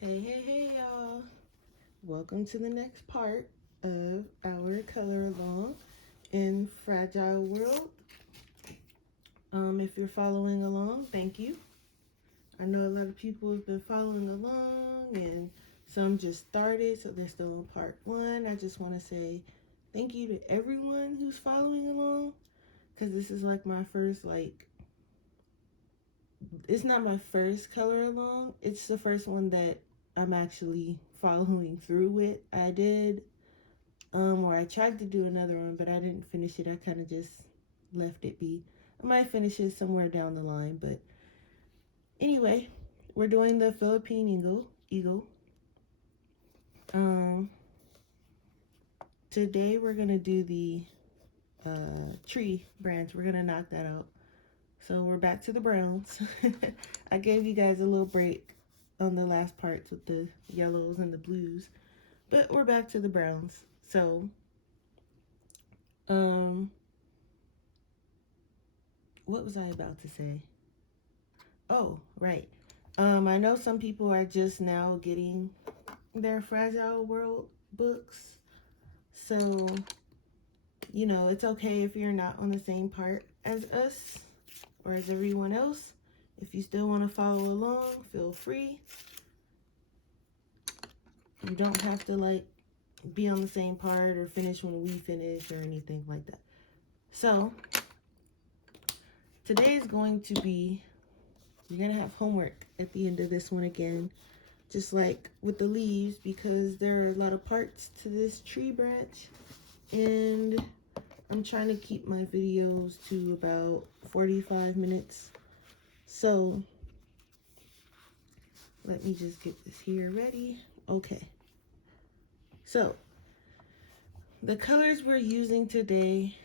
Hey, y'all. Welcome to the next part of our color along in Fragile World. If you're following along, thank you. I know a lot of people have been following along and some just started, so they're still on part one. I just want to say thank you to everyone who's following along, because this is like my first, it's not my first color along. It's the first one that I'm actually following through with. I did, or I tried to do another one, but I didn't finish it. I kind of just left it be. I might finish it somewhere down the line, but anyway, we're doing the Philippine Eagle. Um, Today we're gonna do the tree branch. We're gonna knock that out. So we're back to the browns. I gave you guys a little break on the last parts with the yellows and the blues, but we're back to the browns. So, what was I about to say? Oh, right. I know some people are just now getting their Fragile World books. So, it's okay if you're not on the same part as us or as everyone else. If you still want to follow along, feel free. You don't have to be on the same part or finish when we finish or anything like that. So, today is going to be, you're going to have homework at the end of this one again, just like with the leaves, because there are a lot of parts to this tree branch, and I'm trying to keep my videos to about 45 minutes. So, let me just get this here ready. Okay. So, the colors we're using today,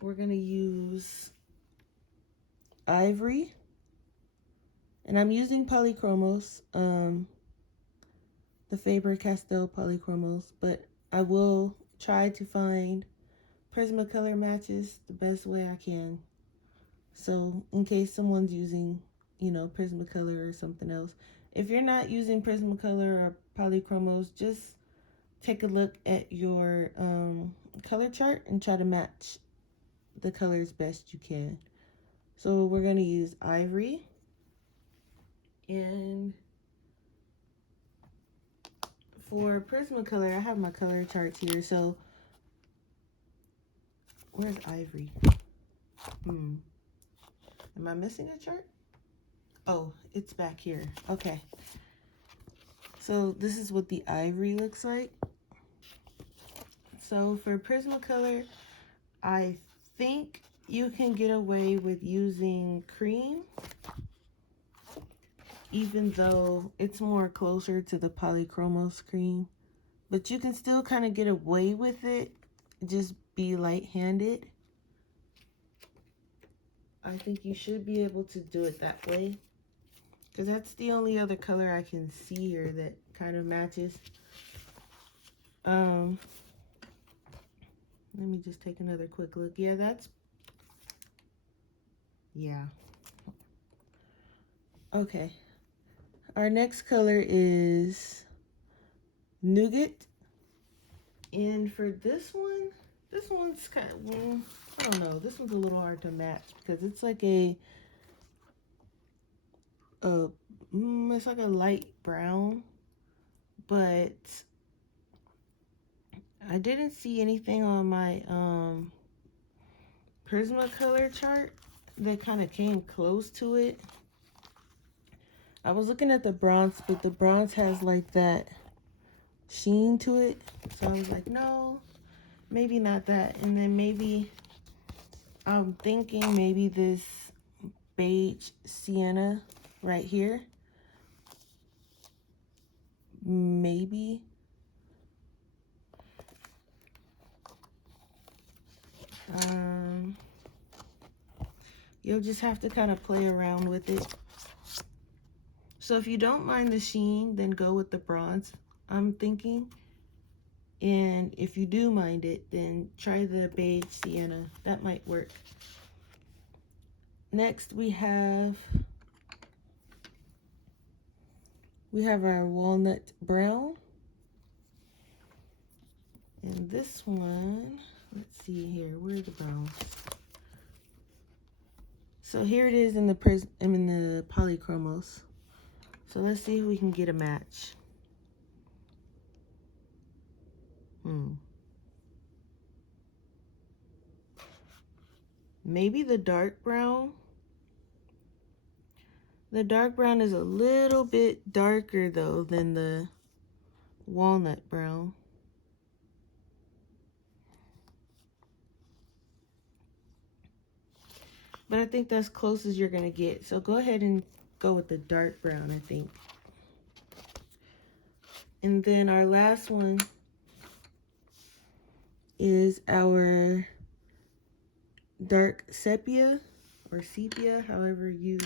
we're going to use ivory, and I'm using polychromos, the Faber-Castell polychromos, but I will try to find Prismacolor matches the best way I can. So in case someone's using, Prismacolor or something else, if you're not using Prismacolor or polychromos, just take a look at your color chart and try to match the colors best you can. So we're going to use ivory, and for Prismacolor, I have my color charts here. So where's ivory? Am I missing a chart? Oh, it's back here. Okay. So this is what the ivory looks like. So for Prismacolor, I think you can get away with using cream, even though it's more closer to the polychromos cream. But you can still kind of get away with it. Just be light-handed. I think you should be able to do it that way, because that's the only other color I can see here that kind of matches. Let me just take another quick look. Yeah. Okay. Our next color is Nougat. And for this one's kind of, I don't know. This one's a little hard to match because it's like it's like a light brown, but I didn't see anything on my Prismacolor chart that kind of came close to it. I was looking at the bronze, but the bronze has like that sheen to it. So I was like, no, maybe not that. And then maybe, I'm thinking maybe this beige sienna right here. Maybe. You'll just have to kind of play around with it. So if you don't mind the sheen, then go with the bronze, I'm thinking. And if you do mind it, then try the beige sienna. That might work. Next we have We have our walnut brown. And this one, let's see here, where are the browns? So here it is in the polychromos. So let's see if we can get a match. Maybe the dark brown. The dark brown is a little bit darker though than the walnut brown. But I think that's close as you're gonna get. So go ahead and go with the dark brown, I think. And then our last one is our dark sepia or sepia, however you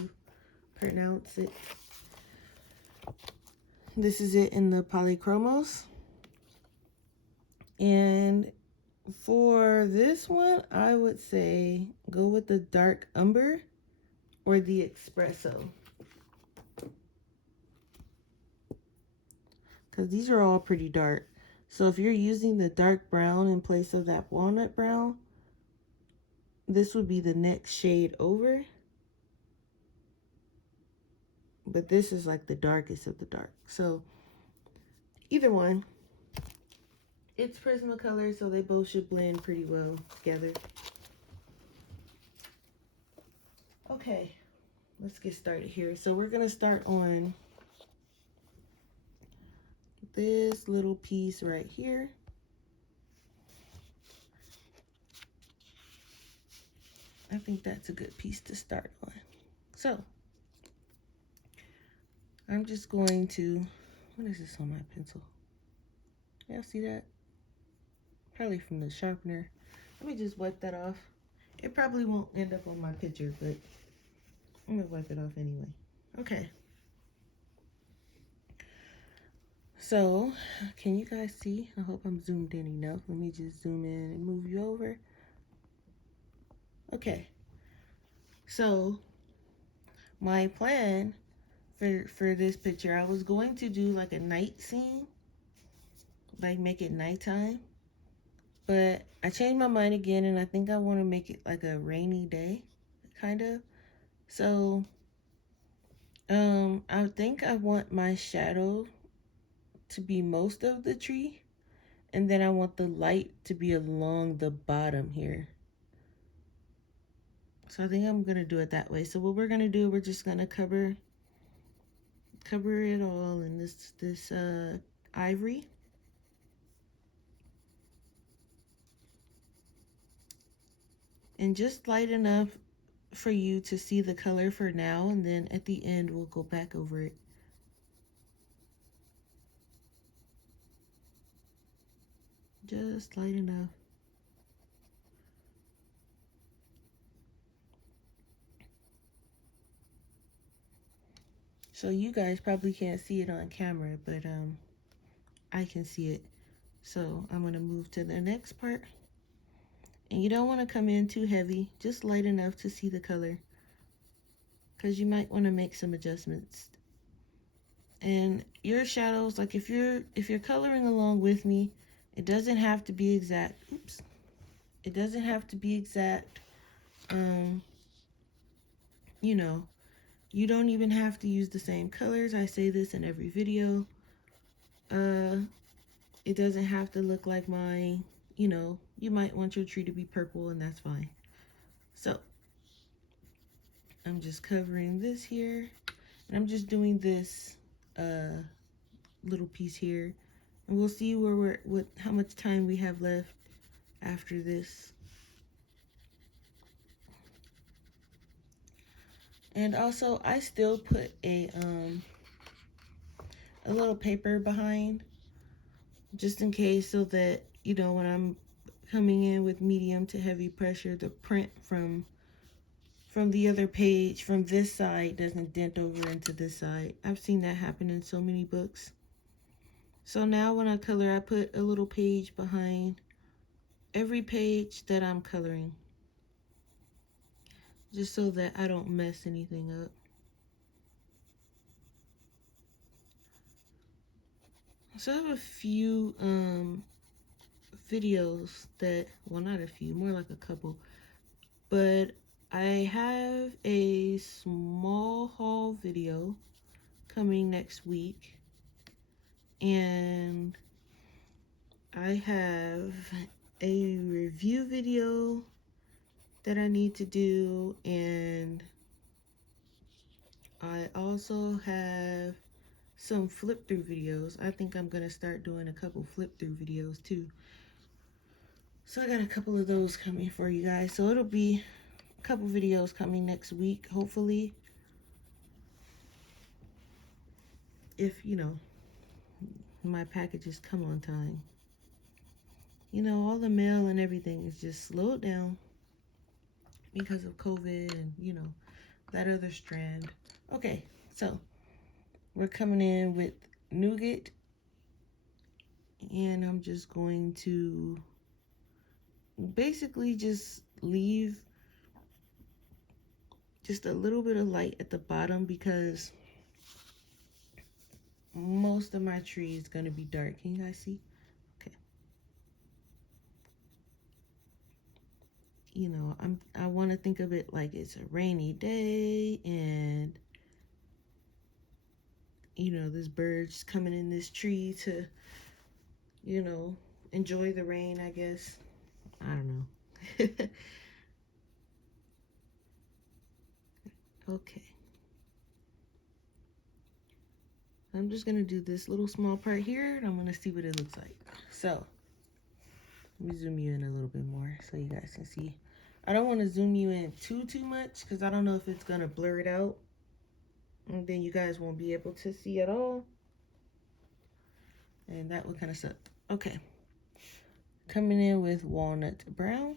pronounce it. This is it in the polychromos. And for this one, I would say go with the dark umber or the espresso, because these are all pretty dark. So if you're using the dark brown in place of that walnut brown, this would be the next shade over. But this is like the darkest of the dark. So either one, it's Prismacolor, so they both should blend pretty well together. Okay, let's get started here. So we're gonna start on this little piece right here. I think that's a good piece to start on. So I'm just going to, what is this on my pencil? Y'all see that? Probably from the sharpener. Let me just wipe that off. It probably won't end up on my picture, but I'm gonna wipe it off anyway. Okay. So, can you guys see? I hope I'm zoomed in enough. Let me just zoom in and move you over. Okay. So, my plan for this picture, I was going to do like a night scene, like make it nighttime, but I changed my mind again, and I think I want to make it like a rainy day, kind of. So, I think I want my shadow to be most of the tree, and then I want the light to be along the bottom here. So I think I'm gonna do it that way. So what we're gonna do, we're just gonna cover it all in this ivory. And just light enough for you to see the color for now, and then at the end we'll go back over it. Just light enough. So you guys probably can't see it on camera, but I can see it. So I'm gonna move to the next part. And you don't want to come in too heavy, just light enough to see the color, because you might want to make some adjustments. And your shadows, like if you're coloring along with me, it doesn't have to be exact. Oops. It doesn't have to be exact. You know, you don't even have to use the same colors. I say this in every video. It doesn't have to look like mine. You know, you might want your tree to be purple, and that's fine. So I'm just covering this here, and I'm just doing this little piece here, and we'll see where how much time we have left after this. And also, I still put a little paper behind, just in case, so that, you know, when I'm coming in with medium to heavy pressure, the print from the other page from this side doesn't dent over into this side. I've seen that happen in so many books. So now when I color, I put a little page behind every page that I'm coloring, just so that I don't mess anything up. So I have a few videos that, well, not a few, more like a couple, but I have a small haul video coming next week, and I have a review video that I need to do, and I also have some flip through videos. I think I'm gonna start doing a couple flip through videos too. So I got a couple of those coming for you guys. So it'll be a couple videos coming next week, hopefully. If, you know, my packages come on time. You know, all the mail and everything is just slowed down because of COVID and, you know, that other strand. Okay, so we're coming in with nougat, and I'm just going to basically just leave just a little bit of light at the bottom because most of my tree is going to be dark. Can you guys see? Okay. You know, I want to think of it like it's a rainy day, and you know, this bird's coming in this tree to, you know, enjoy the rain, I guess. I don't know. Okay. I'm just going to do this little small part here, and I'm going to see what it looks like. So, let me zoom you in a little bit more so you guys can see. I don't want to zoom you in too much because I don't know if it's going to blur it out, and then you guys won't be able to see at all. And that would kind of suck. Okay. Coming in with walnut brown.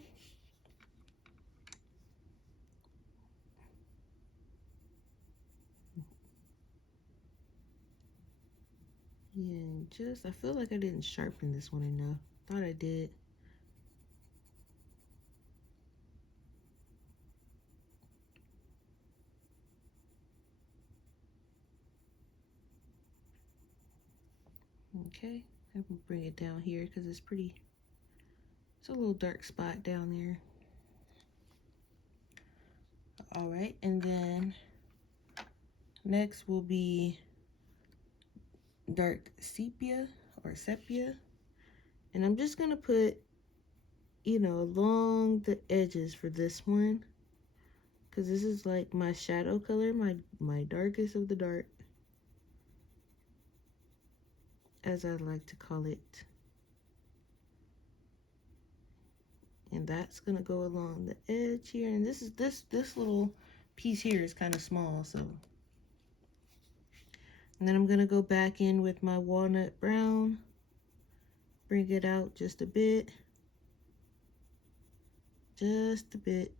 And just, I feel like I didn't sharpen this one enough. Thought I did. Okay, I will bring it down here because it's pretty, it's a little dark spot down there. All right, and then next will be dark sepia or sepia. And I'm just gonna put, you know, along the edges for this one, because this is like my shadow color, my darkest of the dark, as I like to call it. And that's gonna go along the edge here. And this is this little piece here is kind of small, so. And then I'm gonna go back in with my walnut brown, bring it out just a bit, just a bit.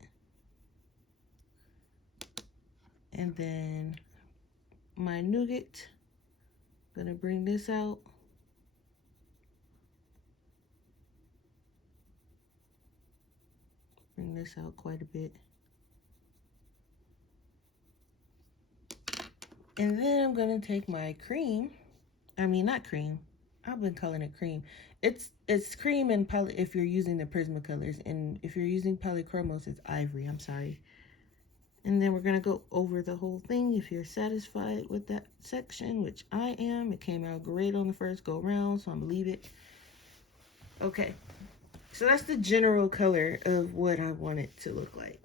And then my nougat, gonna bring this out. Bring this out quite a bit. And then I'm gonna take my cream. I mean, not cream. I've been calling it cream. It's cream and poly if you're using the Prismacolors, and if you're using polychromos, it's ivory. I'm sorry. And then we're gonna go over the whole thing if you're satisfied with that section, which I am. It came out great on the first go round, so I'm gonna leave it. Okay, so that's the general color of what I want it to look like.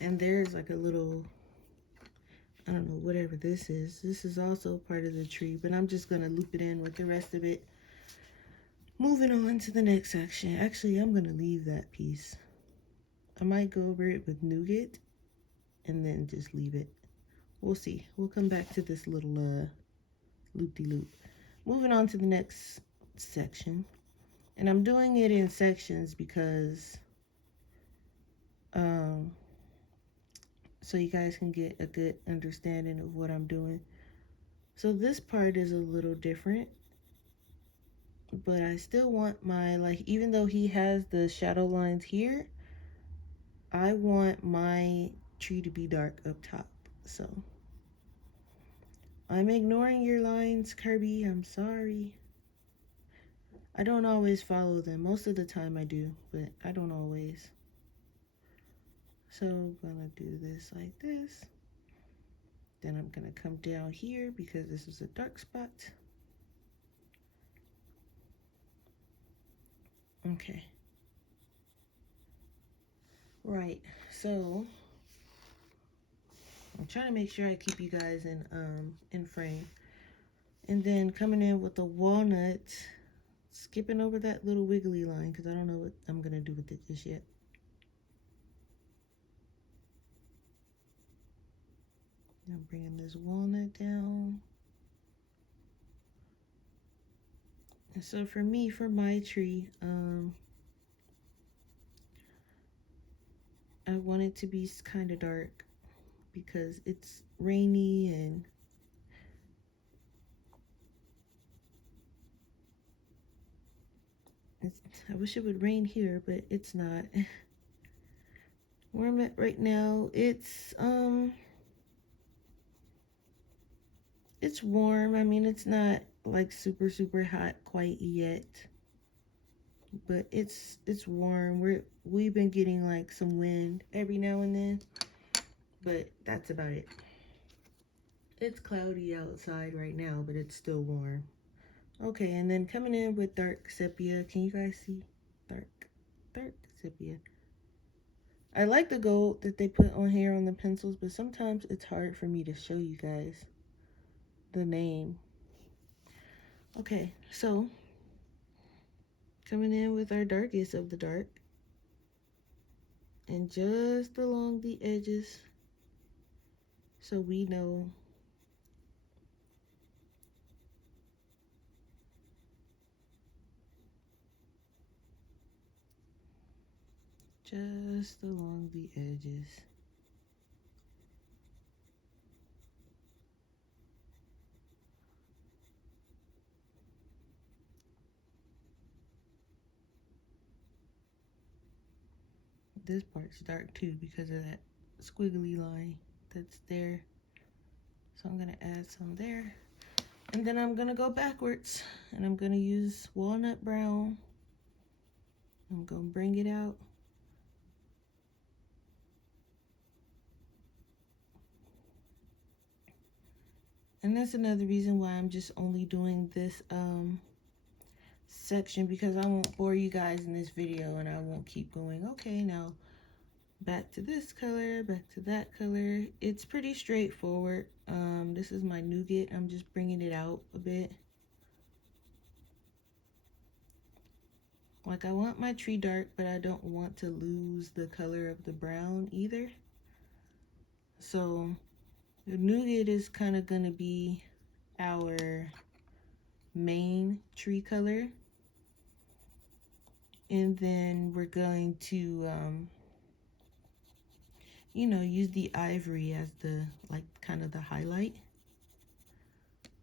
And there's like a little, I don't know, whatever this is. This is also part of the tree, but I'm just gonna loop it in with the rest of it. Moving on to the next section. Actually, I'm gonna leave that piece. I might go over it with nougat and then just leave it. We'll see. We'll come back to this little loop-de-loop. Moving on to the next section. And I'm doing it in sections because so you guys can get a good understanding of what I'm doing. So this part is a little different, but I still want my, like, even though he has the shadow lines here, I want my tree to be dark up top. So I'm ignoring your lines, Kirby. I'm sorry. I don't always follow them. Most of the time I do, but I don't always. So I'm gonna do this like this. Then I'm gonna come down here because this is a dark spot. Okay. Right, so I'm trying to make sure I keep you guys in frame. And then coming in with the walnut, skipping over that little wiggly line because I don't know what I'm gonna do with it just yet. I'm bringing this walnut down. And so for me, for my tree, I want it to be kind of dark because it's rainy and I wish it would rain here, but it's not. Where I'm at right now, it's warm. I mean, it's not like super hot quite yet, but it's warm. We've been getting like some wind every now and then, but that's about it. It's cloudy outside right now, but it's still warm. Okay, and then coming in with dark sepia. Can you guys see? Dark sepia. I like the gold that they put on here on the pencils, but sometimes it's hard for me to show you guys the name. Okay, so coming in with our darkest of the dark. And just along the edges so we know just along the edges. This part's dark too because of that squiggly line that's there. So I'm gonna add some there. And then I'm gonna go backwards and I'm gonna use walnut brown. I'm gonna bring it out. And that's another reason why I'm just only doing this section because I won't bore you guys in this video and I won't keep going, okay, now back to this color, back to that color. It's pretty straightforward. This is my nougat. I'm just bringing it out a bit. Like I want my tree dark, but I don't want to lose the color of the brown either. So the nougat is kind of gonna be our main tree color. And then we're going to, you know, use the ivory as the, like, kind of the highlight.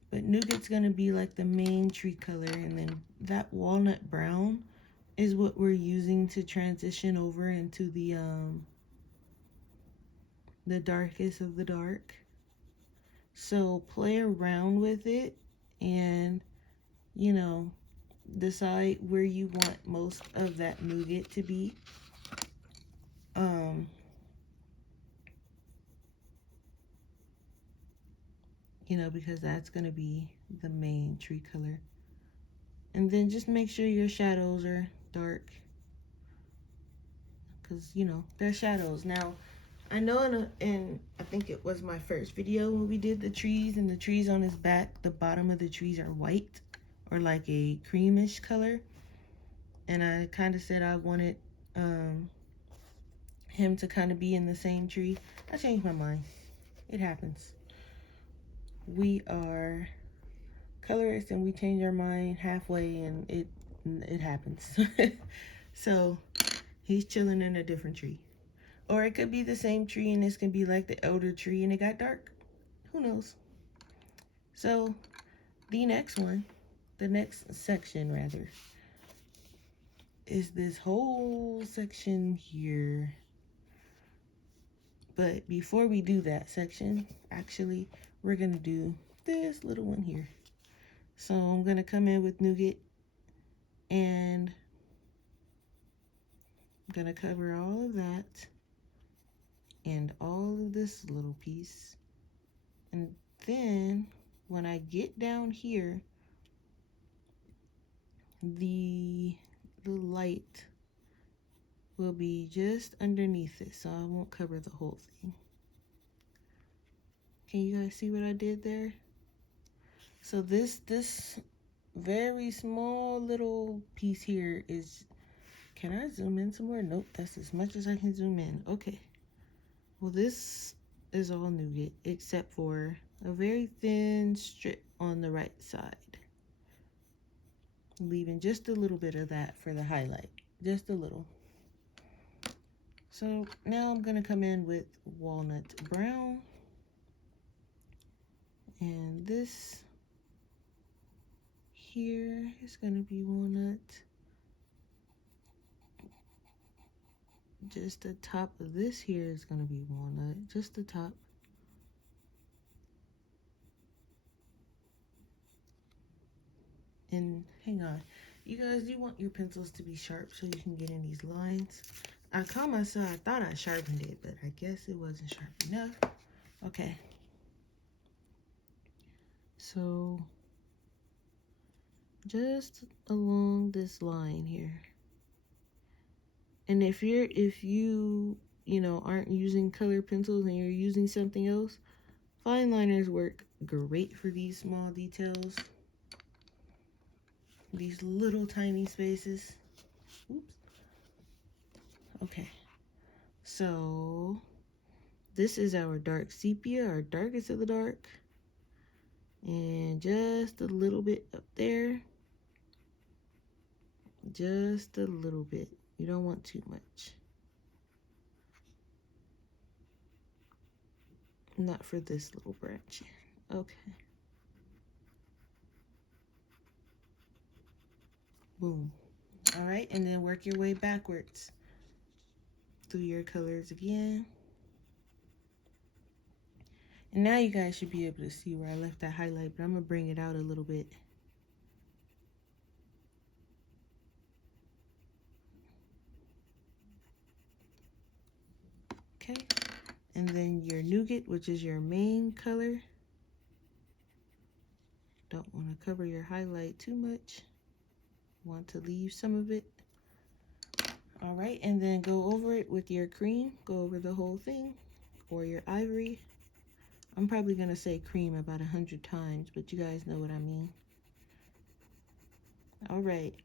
But nougat's gonna be like the main tree color, and then that walnut brown is what we're using to transition over into the darkest of the dark. So play around with it and, you know, decide where you want most of that nougat to be. You know, because that's going to be the main tree color. And then just make sure your shadows are dark. Because, you know, they're shadows. Now, I know in I think it was my first video when we did the trees, and the trees on his back, the bottom of the trees are white or like a creamish color. And I kind of said I wanted him to kind of be in the same tree. I changed my mind. It happens. We are colorists and we change our mind halfway and it happens. So he's chilling in a different tree. Or it could be the same tree and this can be like the elder tree and it got dark. Who knows? So the next one, the next section rather, is this whole section here. But before we do that section, actually, we're gonna do this little one here. So I'm gonna come in with nougat and I'm gonna cover all of that and all of this little piece. And then when I get down here, the light will be just underneath it, so I won't cover the whole thing. Can you guys see what I did there? So this very small little piece here is, can I zoom in some more? Nope, that's as much as I can zoom in. Okay. Well, this is all nougat except for a very thin strip on the right side. Leaving just a little bit of that for the highlight, just a little. So now I'm gonna come in with walnut brown, and this here is gonna be walnut. Just the top of this here is gonna be walnut, just the top. And hang on, you guys, you want your pencils to be sharp so you can get in these lines. I caught myself, I thought I sharpened it, but I guess it wasn't sharp enough. Okay. So just along this line here. And if you aren't using colored pencils and you're using something else, fine liners work great for these small details. These little tiny spaces. Oops. Okay. So this is our dark sepia, our darkest of the dark. And just a little bit up there. Just a little bit. You don't want too much. Not for this little branch. Okay. Boom. All right, and then work your way backwards through your colors again. And now you guys should be able to see where I left that highlight, but I'm gonna bring it out a little bit. Okay, and then your nougat, which is your main color. Don't want to cover your highlight too much. Want to leave some of it. All right, and then go over it with your cream. Go over the whole thing, or your ivory. I'm probably gonna say cream about 100 times, but you guys know what I mean. All right,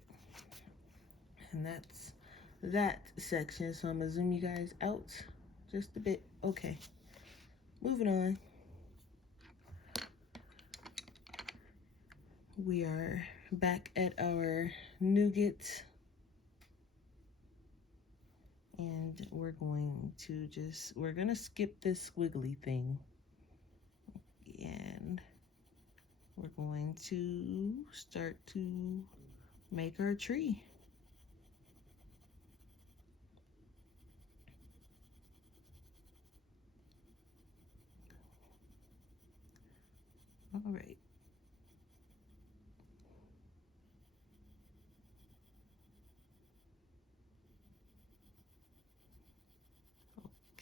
and that's that section. So I'm gonna zoom you guys out just a bit. Okay, moving on. We are back at our nougat, and we're gonna skip this squiggly thing, and we're going to start to make our tree. All right.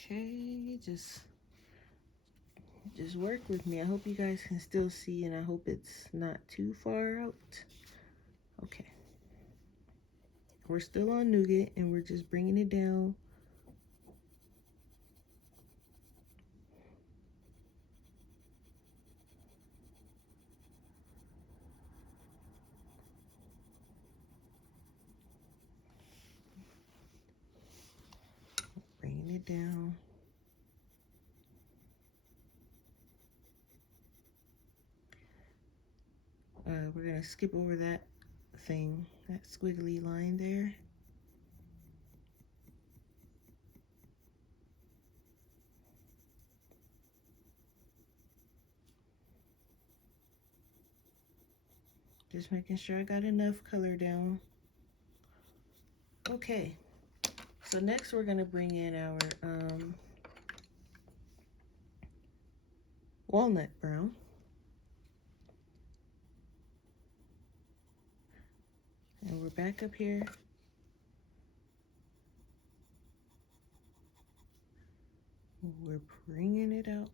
Okay, just work with me. I hope you guys can still see, and I hope it's not too far out. Okay. We're still on nougat, and we're just bringing it down. Bringing it down. We're gonna skip over that thing, that squiggly line there. Just making sure I got enough color down. Okay, so next we're gonna bring in our walnut brown. we're back up here. We're bringing it out.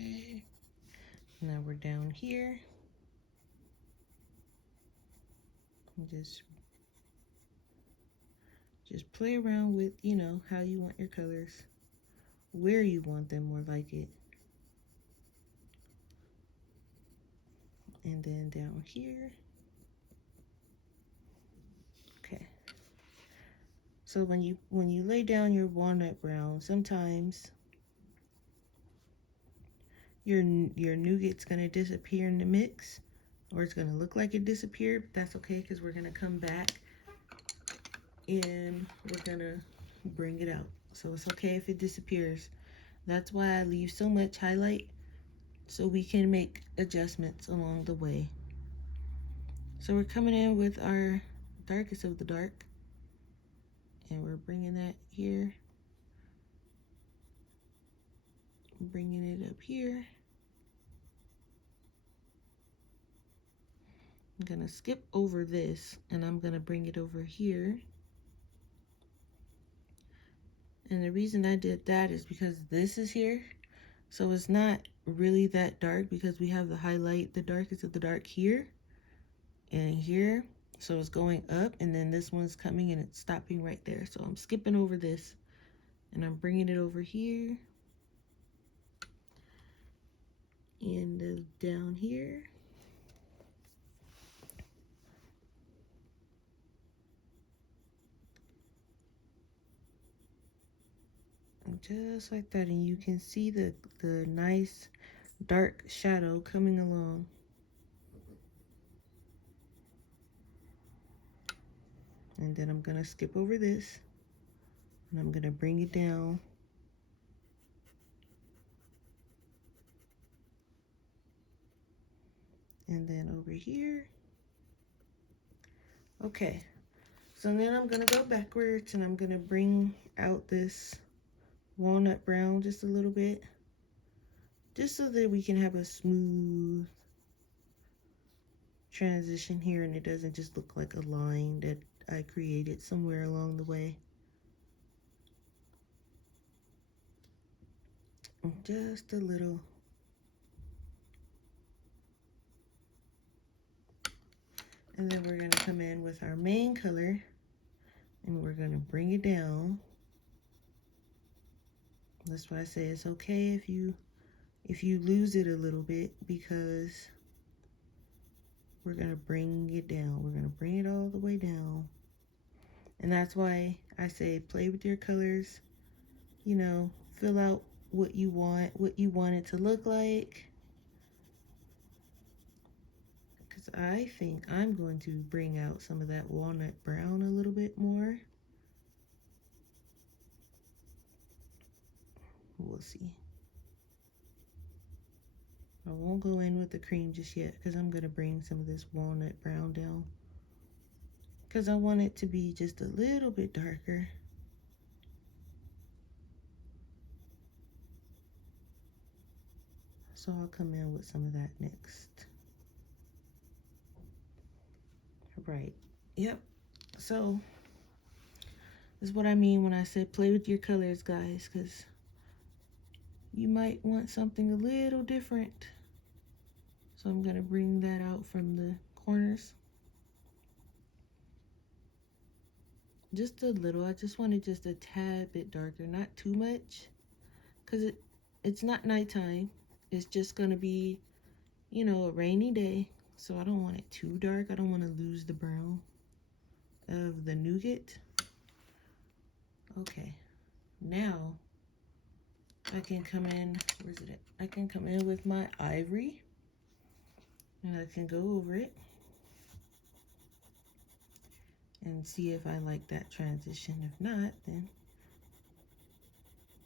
Okay, now we're down here. Just play around with, you know, how you want your colors, where you want them more like it. And then down here. Okay. So when you lay down your walnut brown, sometimes your nougat's gonna disappear in the mix, or it's gonna look like it disappeared. But that's okay, because we're gonna come back and we're gonna bring it out. So it's okay if it disappears. That's why I leave so much highlight, so we can make adjustments along the way. So we're coming in with our darkest of the dark, and we're bringing that here, bringing it up here. I'm gonna skip over this, and I'm gonna bring it over here. And the reason I did that is because this is here, so it's not really that dark, because we have the highlight, the darkest of the dark here and here. So it's going up, and then this one's coming and it's stopping right there. So I'm skipping over this, and I'm bringing it over here and down here. Just like that, and you can see the nice dark shadow coming along. And then I'm gonna skip over this, and I'm gonna bring it down. And then over here. Okay, so then I'm gonna go backwards, and I'm gonna bring out this walnut brown just a little bit, just so that we can have a smooth transition here, and it doesn't just look like a line that I created somewhere along the way. Just a little. And then we're going to come in with our main color, and we're going to bring it down. That's why I say it's okay if you lose it a little bit, because we're going to bring it down. We're going to bring it all the way down. And that's why I say play with your colors. You know, fill out what you want it to look like. Because I think I'm going to bring out some of that walnut brown a little bit more. We'll see. I won't go in with the cream just yet, because I'm going to bring some of this walnut brown down, because I want it to be just a little bit darker. So I'll come in with some of that next. Right. Yep. So this is what I mean when I said play with your colors, guys, because you might want something a little different. So I'm going to bring that out from the corners. Just a little. I just want it just a tad bit darker, not too much, because it's not nighttime. It's just going to be, you know, a rainy day. So I don't want it too dark. I don't want to lose the brown of the nougat. Okay, now I can come in, where's it at? I can come in with my ivory, and I can go over it and see if I like that transition. If not, then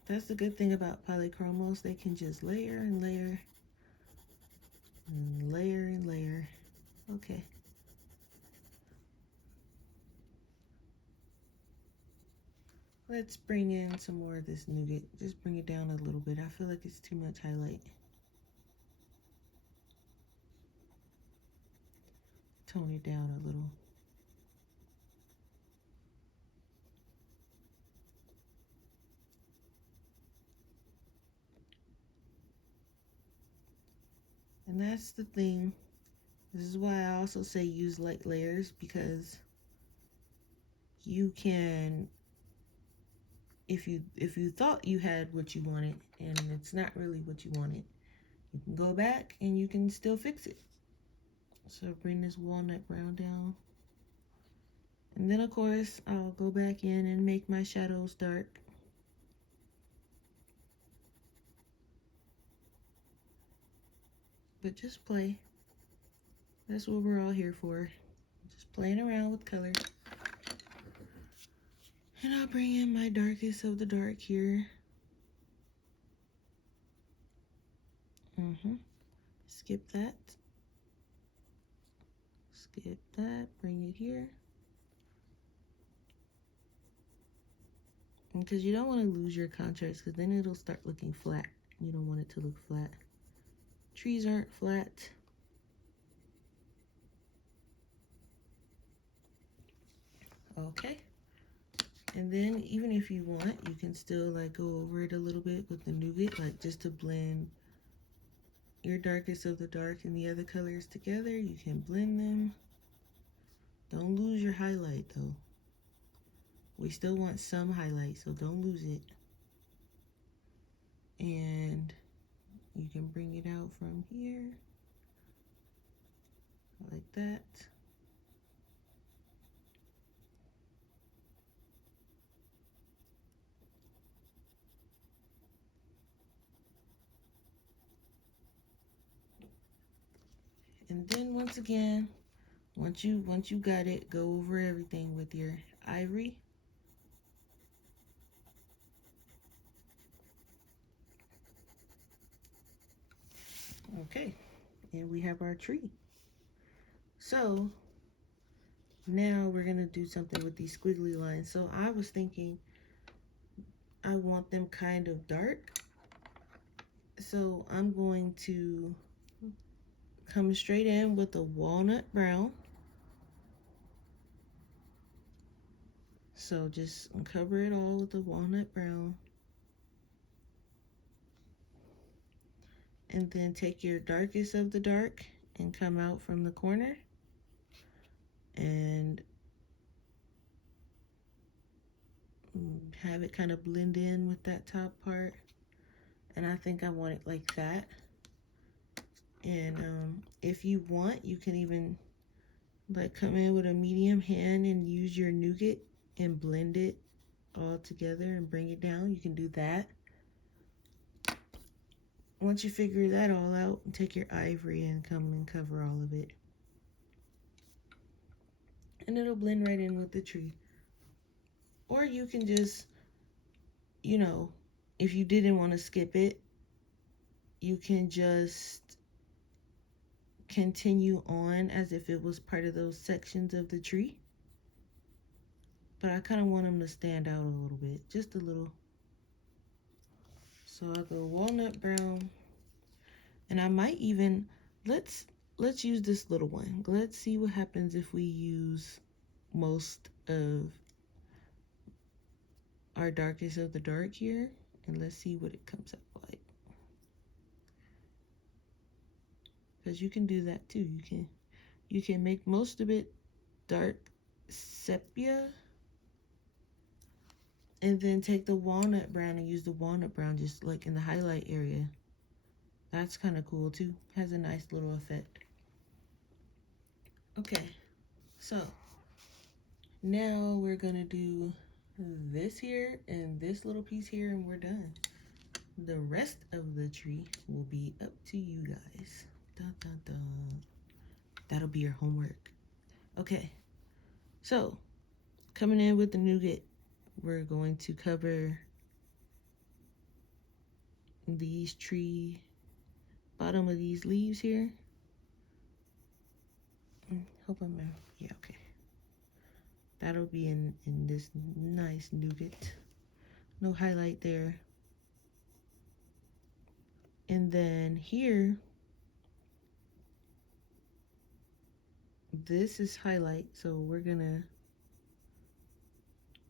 That's the good thing about polychromos. They can just layer and layer and layer and layer. Okay. Let's bring in some more of this nougat. Just bring it down a little bit. I feel like it's too much highlight. Tone it down a little. And that's the thing. This is why I also say use light layers, because you can, if you thought you had what you wanted and it's not really what you wanted, you can go back and you can still fix it. So bring this walnut brown down. And then of course I'll go back in and make my shadows dark. But just play. That's what we're all here for. Just playing around with color. And I'll bring in my darkest of the dark here. Skip that. Skip that. Bring it here. Because you don't want to lose your contrast, because then it'll start looking flat. You don't want it to look flat. Trees aren't flat. Okay. And then even if you want, you can still like go over it a little bit with the nougat, like just to blend your darkest of the dark and the other colors together. You can blend them. Don't lose your highlight though. We still want some highlight, so don't lose it. And you can bring it out from here like that. And then once again, once you got it, go over everything with your ivory. Okay, and we have our tree. So now we're gonna do something with these squiggly lines. So I was thinking I want them kind of dark. So I'm going to come straight in with the walnut brown. So just cover it all with the walnut brown. And then take your darkest of the dark and come out from the corner and have it kind of blend in with that top part. And I think I want it like that. And if you want, you can even like come in with a medium hand and use your nougat and blend it all together and bring it down. You can do that. Once you figure that all out, take your ivory and come and cover all of it. And it'll blend right in with the tree. Or you can just, you know, if you didn't want to skip it, you can just continue on as if it was part of those sections of the tree. But I kind of want them to stand out a little bit, just a little. So I'll go walnut brown, and I might even, let's use this little one. Let's see what happens if we use most of our darkest of the dark here, and let's see what it comes up like. Because you can do that too. You can make most of it dark sepia, and then take the walnut brown and use the walnut brown just like in the highlight area. That's kind of cool too. Has a nice little effect. Okay, so now we're gonna do this here and this little piece here, and we're done. The rest of the tree will be up to you guys. Dun, dun, dun. That'll be your homework. Okay, so coming in with the nougat, we're going to cover these tree, bottom of these leaves here. Hope I'm, yeah, okay. That'll be in this nice nougat. No highlight there. And then here, this is highlight, so we're gonna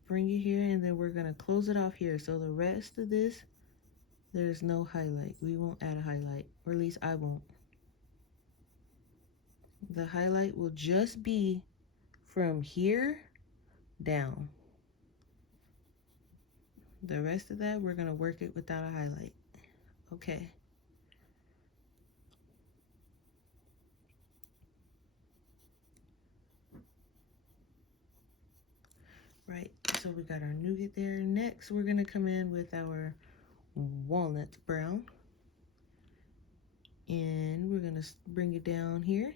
bring it here, and then we're gonna close it off here. So the rest of this, there's no highlight. We won't add a highlight, or at least I won't. The highlight will just be from here down. The rest of that, we're gonna work it without a highlight. Okay. Right, so we got our nougat there. Next, we're gonna come in with our walnut brown. And we're gonna bring it down here.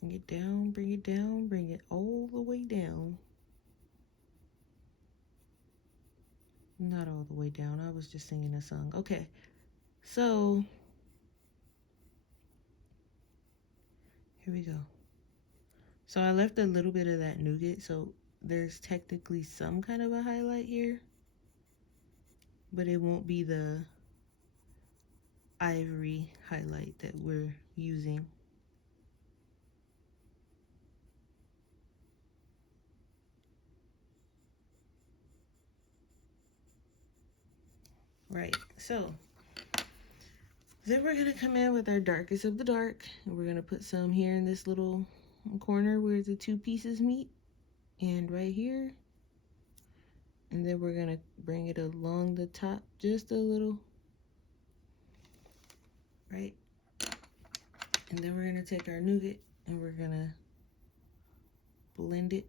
Bring it down, bring it down, bring it all the way down. Not all the way down, I was just singing a song. Okay, so here we go. So I left a little bit of that nougat, so there's technically some kind of a highlight here, but it won't be the ivory highlight that we're using. Right, so then we're gonna come in with our darkest of the dark, and we're gonna put some here in this little corner where the two pieces meet, and right here. And then we're gonna bring it along the top just a little, right? And then we're gonna take our nougat and we're gonna blend it.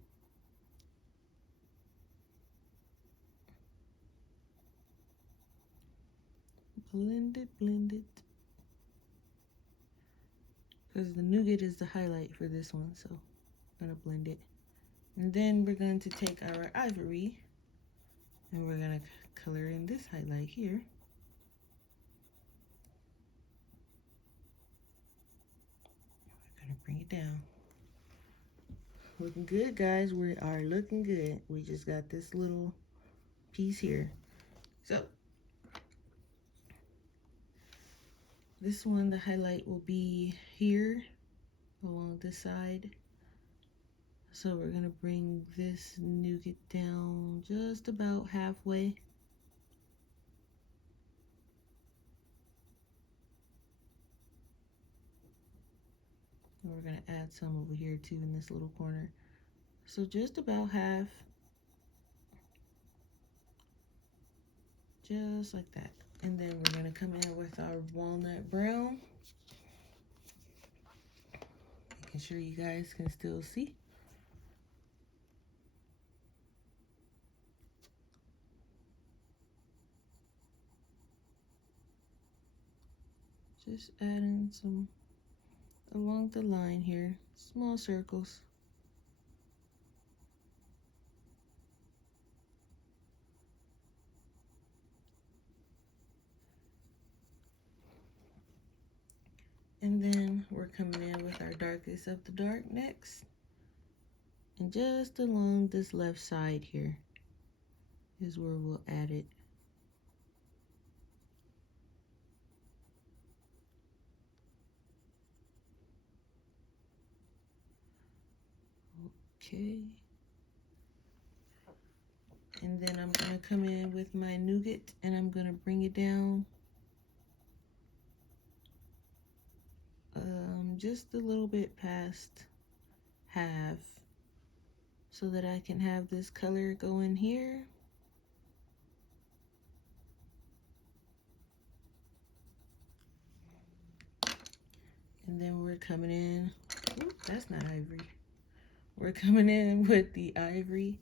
Blend it, blend it. Because the nougat is the highlight for this one, so I'm gonna blend it. And then we're going to take our ivory and we're gonna color in this highlight here. We're gonna bring it down. Looking good, guys. We are looking good. We just got this little piece here. So this one, the highlight will be here along this side. So we're gonna bring this nougat down just about halfway. And we're gonna add some over here too in this little corner. So just about half. Just like that. And then we're gonna come in with our walnut brown. Making sure you guys can still see. Just adding some along the line here, small circles. And then we're coming in with our darkest of the dark next. And just along this left side here is where we'll add it. Okay. And then I'm gonna come in with my nougat and I'm gonna bring it down just a little bit past half so that I can have this color go in here. And then we're coming in, ooh, that's not ivory. We're coming in with the ivory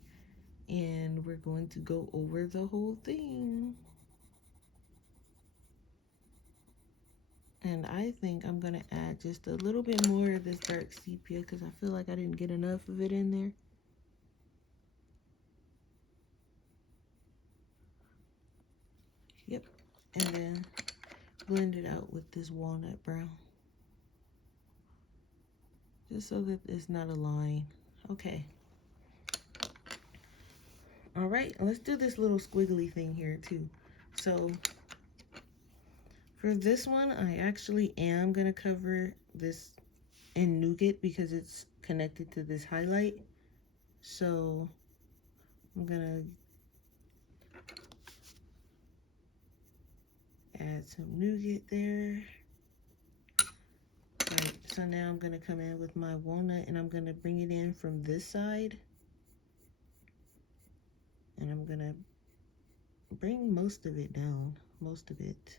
and we're going to go over the whole thing. And I think I'm gonna add just a little bit more of this dark sepia because I feel like I didn't get enough of it in there. Yep. And then blend it out with this walnut brown. Just so that it's not a line. Okay. All right, let's do this little squiggly thing here too. So for this one, I actually am gonna cover this in nougat because it's connected to this highlight. So I'm gonna add some nougat there. All right, so now I'm gonna come in with my walnut and I'm gonna bring it in from this side. And I'm gonna bring most of it down, most of it.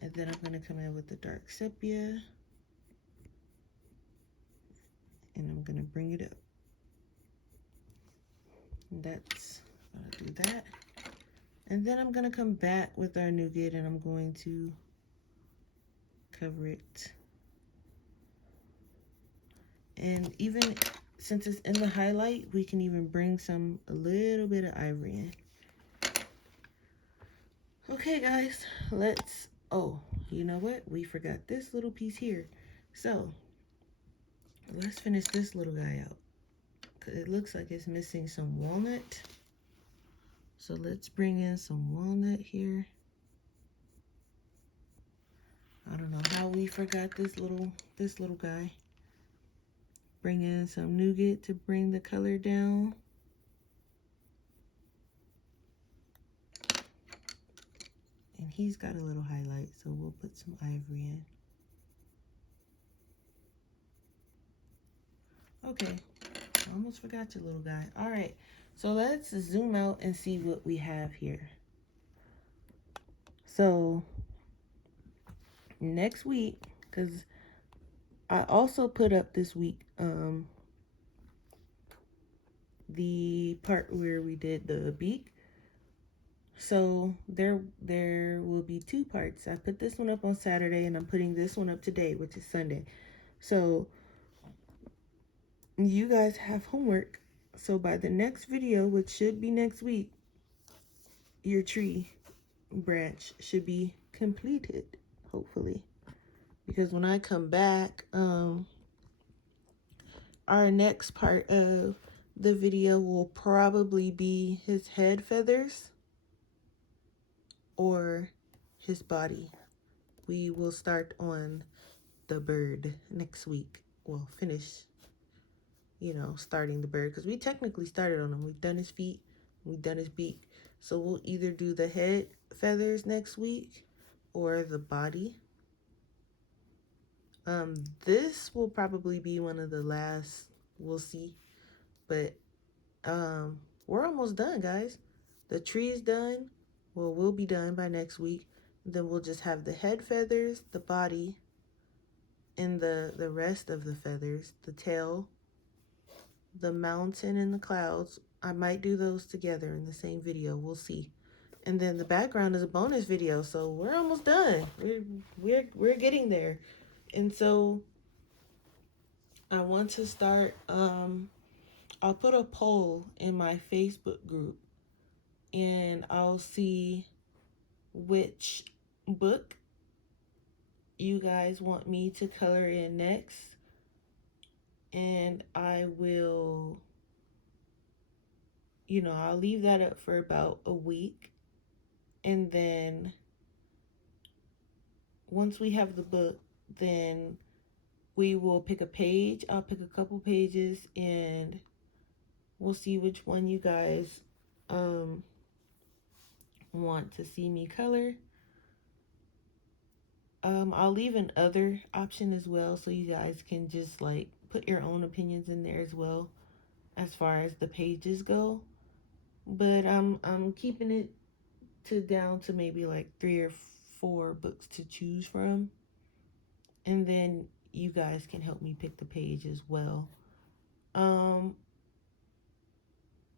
And then I'm gonna come in with the dark sepia. And I'm gonna bring it up. That's gonna do that. And then I'm gonna come back with our nougat and I'm going to cover it. And even since it's in the highlight, we can even bring a little bit of ivory in. Okay guys, oh, you know what? We forgot this little piece here. So let's finish this little guy out. Cause it looks like it's missing some walnut. So let's bring in some walnut here. I don't know how we forgot this little guy. Bring in some nougat to bring the color down. And he's got a little highlight, so we'll put some ivory in. Okay, I almost forgot your little guy. All right, so let's zoom out and see what we have here. So next week, because I also put up this week the part where we did the beak. So there will be two parts. I put this one up on Saturday and I'm putting this one up today, which is Sunday. So you guys have homework. So by the next video, which should be next week, your tree branch should be completed, hopefully. Because when I come back, our next part of the video will probably be his head feathers or his body. We will start on the bird next week. We'll finish, starting the bird, because we technically started on him. We've done his feet, we've done his beak. So we'll either do the head feathers next week or the body. This will probably be one of the last, we'll see. But we're almost done, guys. The tree is done. Well, we'll be done by next week. Then we'll just have the head feathers, the body, and the rest of the feathers, the tail, the mountain, and the clouds. I might do those together in the same video. We'll see. And then the background is a bonus video, so we're almost done. We're getting there. And so I want to start, I'll put a poll in my Facebook group and I'll see which book you guys want me to color in next. And I will, I'll leave that up for about a week. And then once we have the book, then we will pick a page. I'll pick a couple pages and we'll see which one you guys want to see me color. I'll leave an other option as well, so you guys can just like put your own opinions in there as well as far as the pages go. But I'm keeping it down to maybe like 3 or 4 books to choose from. And then you guys can help me pick the page as well.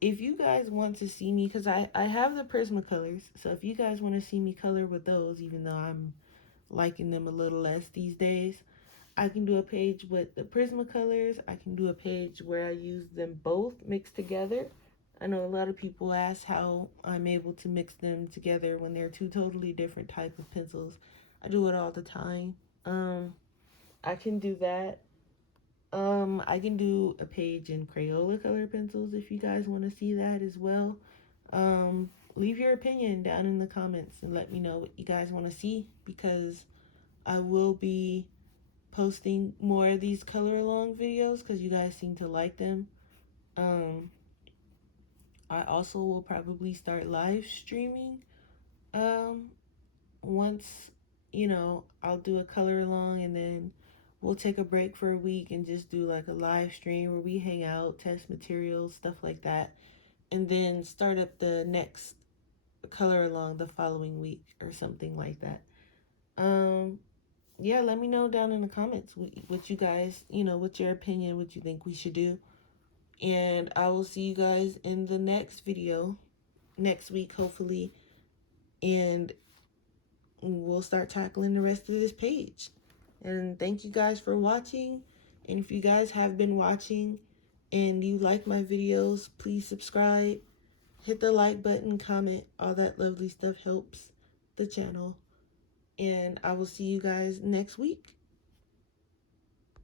If you guys want to see me, because I have the Prismacolors, so if you guys want to see me color with those, even though I'm liking them a little less these days, I can do a page with the Prismacolors. I can do a page where I use them both mixed together. I know a lot of people ask how I'm able to mix them together when they're two totally different type of pencils. I do it all the time. I can do that. I can do a page in Crayola color pencils if you guys want to see that as well. Leave your opinion down in the comments and let me know what you guys want to see, because I will be posting more of these color along videos because you guys seem to like them. Um, I also will probably start live streaming. Um, Once, I'll do a color along, and then we'll take a break for a week and just do like a live stream where we hang out, test materials, stuff like that, and then start up the next color along the following week or something like that. Um, yeah, let me know down in the comments what you guys, what's your opinion, what you think we should do. And I will see you guys in the next video next week, hopefully. And we'll start tackling the rest of this page. And thank you guys for watching. And if you guys have been watching and you like my videos, please subscribe, hit the like button, comment. All that lovely stuff helps the channel. And I will see you guys next week.